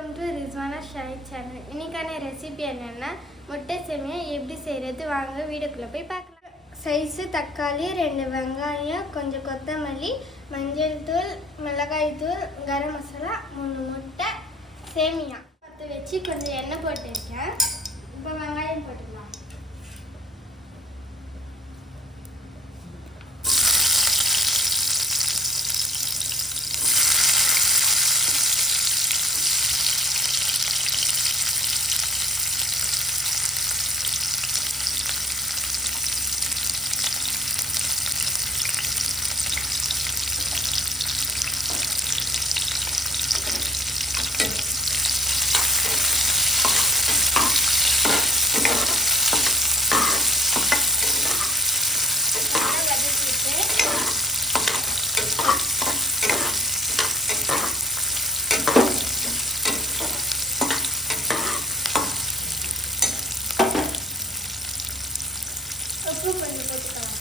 Welcome to Rizwana Shai channel. இன்னைக்கான recipe என்னென்னா முட்டை சேமியா எப்படி செய்கிறது வாங்க வீடியோக்குள்ளே போய் பார்க்கலாம். சைஸு தக்காளி, 2 வெங்காயம், கொஞ்சம் கொத்தமல்லி, மஞ்சள் தூள், மிளகாய் தூள், கரம் மசாலா, 3 முட்டை, சேமியா பற்ற வச்சு கொஞ்சம் எண்ணெய் போட்டுருக்கேன். இப்போ வெங்காயம் போட்டுக்கலாம். உப்பு கொஞ்சம் போட்டுக்கலாம்.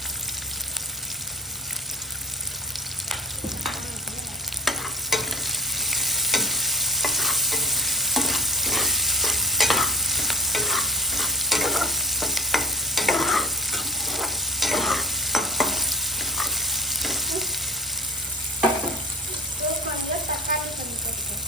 கொஞ்சம் தக்காளி கொஞ்சம் போட்டுக்கலாம்.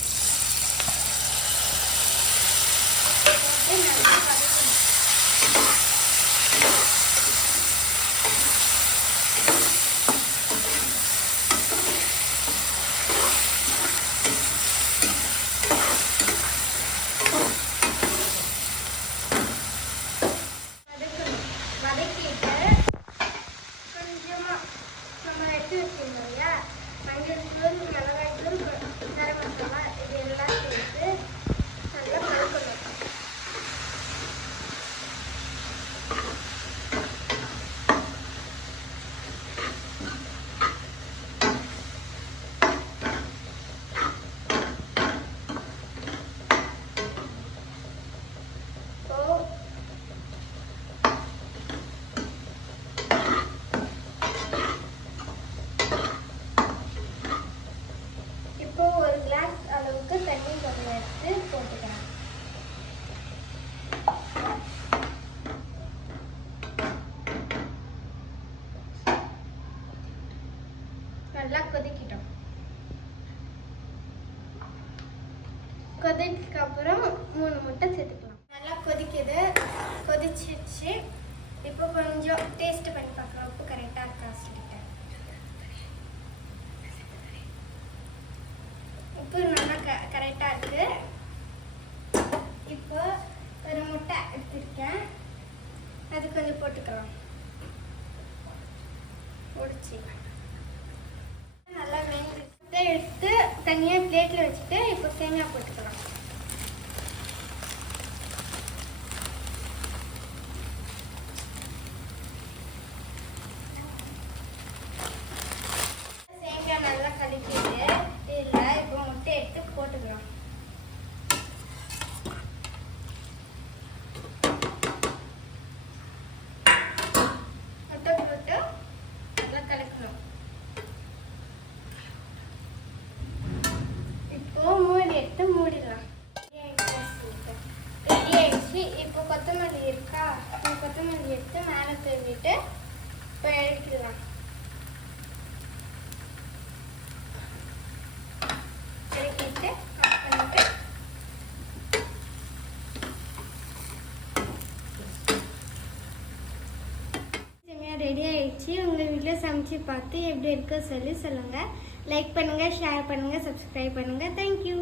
மஞ்சள் தூள், மிளகாய் தூள், கரம் மசாலா இது எல்லாம் சேர்த்து நல்லா வதக்கணும். இப்போ ஒரு கிளாஸ் அளவுக்கு தண்ணி கொஞ்சம் எடுத்து போட்டுக்கலாம். நல்லா கொதிக்கிட்டோம். கொதிக்கு அப்புறம் 3 முட்டை சேர்த்துக்கலாம். நல்லா கொதிச்சிடுச்சு. இப்போ கொஞ்சம் டேஸ்ட் பண்ணி பார்க்கலாம். உப்பு கரெக்டாக இருக்கா சொல்லிட்டேன். உப்பு நல்லா கரெக்டாக இருக்கு. இப்போ ஒரு முட்டை எடுத்துருக்கேன், அது கொஞ்சம் போட்டுக்கலாம். ஒடிச்சு நல்லா வெந்து எடுத்து தனியாக பிளேட்டில் வச்சுட்டு இப்போ சேமியா போட்டுக்கலாம். சேமியா நல்லா கலக்கிட்டு இதில் இப்போ முட்டை எடுத்து போட்டுக்கலாம். முட்டை போட்டு நல்லா கலக்கணும். இப்போ மூடி எடுத்து மூடிடலாம். ரெடி ஆயிடுச்சு. இப்போ கொத்தமல்லி இருக்கா, கொத்தமல்லி எடுத்து மேலே தூவிட்டு இப்போ இறக்கிடலாம். ரெடி ஆயிடுச்சு. உங்கள் வீட்டில் சமைச்சு பார்த்து எப்படி இருக்கோ சொல்லுங்கள். லைக் பண்ணுங்கள், ஷேர் பண்ணுங்கள், சப்ஸ்கிரைப் பண்ணுங்கள். தேங்க்யூ.